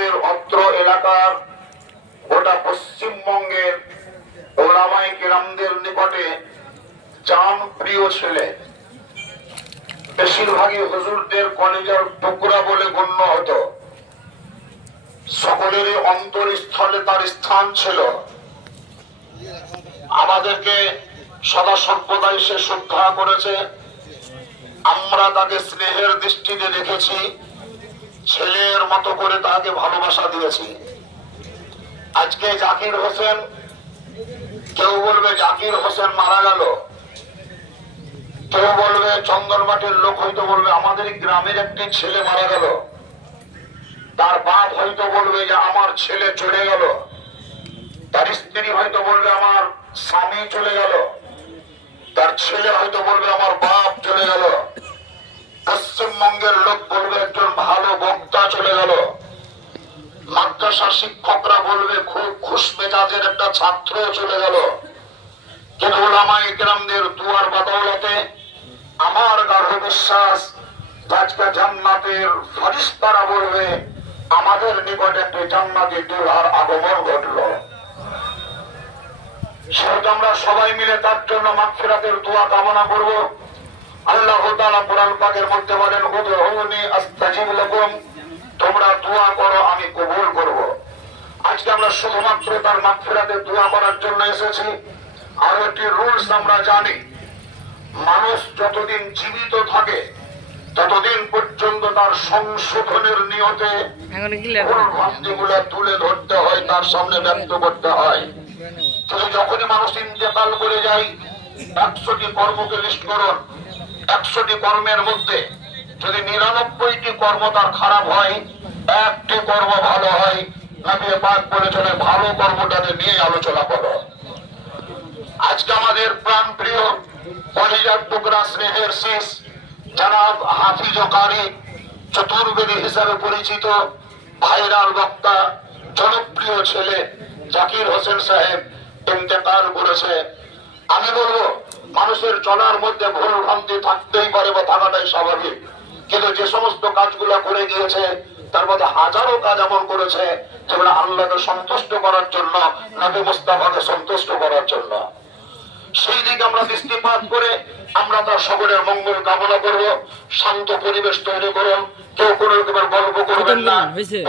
আমাদের অত্র এলাকার গোটা পশ্চিমবঙ্গের ওলামায়ে কেরামদের নিকটে জান প্রিয় ছেলে, বেশিরভাগই হুজুরদের কলেজের টুকরা বলে গণ্য হতো। সকলেরই অন্তরস্থলে তার স্থান ছিল। আমাদেরকে সদা সর্বদাই সে শ্রদ্ধা করেছে, আমরা তাকে স্নেহের দৃষ্টিতে দেখেছি, ছেলের মতো করে তাকে ভালোবাসা দিয়েছি। আজকে জাকির হোসেন, কেউ বলবে জাকির হোসেন মারা গেল, কেউ বলবে চন্দনবাটির লোক হয়তো বলবে আমাদের গ্রামের একটি ছেলে মারা গেল, তার বাপ হয়তো বলবে যে আমার ছেলে চলে গেল, তার স্ত্রী হয়তো বলবে আমার স্বামী চলে গেল, তার ছেলে হয়তো বলবে আমার বাপ চলে গেল, পশ্চিমবঙ্গের লোক বলবে একজন ভালো বক্তা চলে গেল, মাদ্রাসা শিক্ষকরা বলবে খুব খুশ মেজাজের একটা ছাত্র চলে গেল। কিন্তু ওলামায়ে কেরামদের দুয়ার বদৌলতে আমার গাঢ় বিশ্বাস আজকে জান্নাতের ফেরেশতারা বলবে আমাদের নিকটে একটি জান্নাতি দূরার আগমন ঘটলো। সেটা আমরা সবাই মিলে তার জন্য মাগফিরাতের দোয়া কামনা করব। আল্লাহ তাআলা কোরআন পাকের মধ্যে বলেন, উদউনি আস্তাজিব লাকুম, তোমরা দোয়া করো আমি কবুল করব। আজকে আমরা শুধুমাত্র তার মাগফিরাতের দোয়া করার জন্য এসেছি। আর একটি রুলস আমরা জানি, মানুষ যতদিন জীবিত থাকে ততদিন পর্যন্ত তার সংশোধনের নিয়তে ভুল-ভ্রান্তিগুলো তুলে ধরতে হয়, তার সামনে ব্যক্ত করতে হয়। কিন্তু যখনই মানুষ ইন্তেকাল করে যায়, 100টি কর্মকে লিস্ট করুন, 100টি কর্মের মধ্যে যদি 99টি কর্ম তার খারাপ হয়, একটি কর্ম ভালো হয়, নবী পাক বলেছেন ভালো কর্মটাকে নিয়ে আলোচনা করো। আজকে আমাদের প্রাণ প্রিয় কলিজার টুকরা স্নেহের শীষ জনাব হাফিজ ও কারি, চতুর্বেদী হিসাবে পরিচিত, ভাইরাল বক্তা, জনপ্রিয় ছেলে জাকির হোসেন সাহেব ইন্তেকাল করেছে। আমি বলবো মানুষের চলার মধ্যে ভুল ভ্রান্তি থাকতেই পারে বা থাকাটাই স্বাভাবিক, কিন্তু যে সমস্ত কাজগুলো করে গিয়েছে তার মধ্যে হাজারো কাজ এমন করেছে যেগুলো আল্লাহকে সন্তুষ্ট করার জন্য, নবী মুস্তাফাকে সন্তুষ্ট করার জন্য। সেই দিকে আমরা দৃষ্টিপাত করে আমরা তার সকলের মঙ্গল কামনা করব। শান্ত পরিবেশ তৈরি করুন, কেউ কোনো রকমের গল্প করবেন না,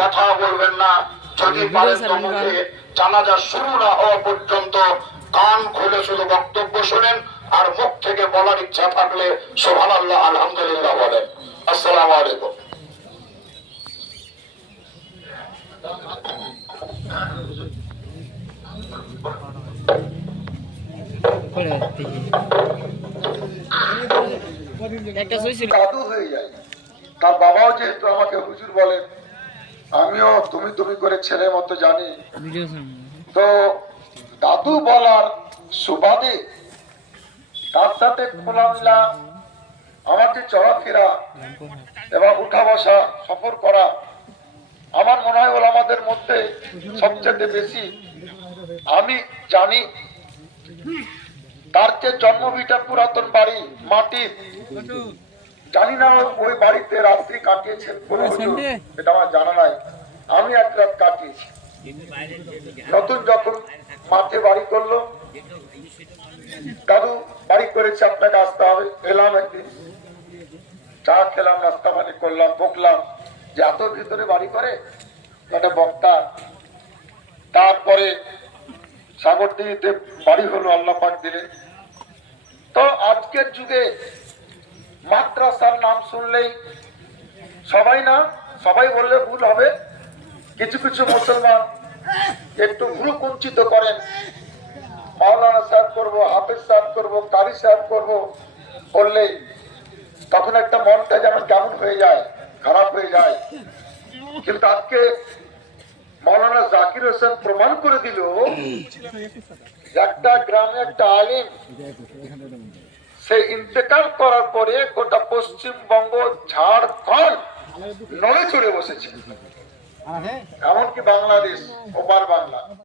কথা বলবেন না, যদি পারেন তো মুখে জানাজা শুরু না হওয়া পর্যন্ত কান খুলে শুধু বক্তব্য শোনেন, আর মুখ থেকে বলার ইচ্ছা থাকলে সুবহানাল্লাহ আলহামদুলিল্লাহ বলেন। আসসালামু আলাইকুম। দাদু হয়ে যায়, তার বাবাও যেহেতু আমাকে হুজুর বলেন, আমিও তুমি তুমি করে ছেলের মতো জানি, তো দাদু বলার সুবাদে তার সাথে খোলামেলা আমাকে চলাফেরা এবং উঠা বসা সফর করা, আমার মনে হয় ওরা আমাদের মধ্যে সবচেয়ে বেশি আমি জানি। তার যে জন্মভিটা পুরাতন বাড়ি মাটির, জানি না ওই বাড়িতে রাত্রি কাটিয়েছেন এটা আমার জানা নাই, আমি এক রাত কাটিয়েছি। নতুন যখন মাঠে বাড়ি করলো, দাদু বাড়ি করেছে আপনাকে আসতে হবে, এলাম একদিন, চা খেলাম, নাস্তা পানি করলাম, বকলাম যে এত ভিতরে বাড়ি করে মানে বক্তা। তারপরে সাগরদিঘিতে বাড়ি হলো, আল্লাহ পাক দিলেন। তো আজকের যুগে মাদ্রাসার নাম শুনলেই সবাই না, সবাই বললে ভুল হবে, কিছু কিছু মুসলমান একটু ভুল কুঞ্চিত করেন, মাওলানা সাহেব করবো, হাফেজ সাহেব করবো, কারি সাহেব করবো বললে তখন একটা মনটা যেন কেমন হয়ে যায়, খারাপ হয়ে যায়। কিন্তু আজকে মাওলানা জাকির হোসেন প্রমাণ করে দিল, একটা গ্রামে একটা আলিম সে ইন্তেকাল করার পরে গোটা পশ্চিমবঙ্গ, ঝাড়খণ্ড নড়ে চড়ে বসেছে, এমনকি বাংলাদেশ, ওপার বাংলা।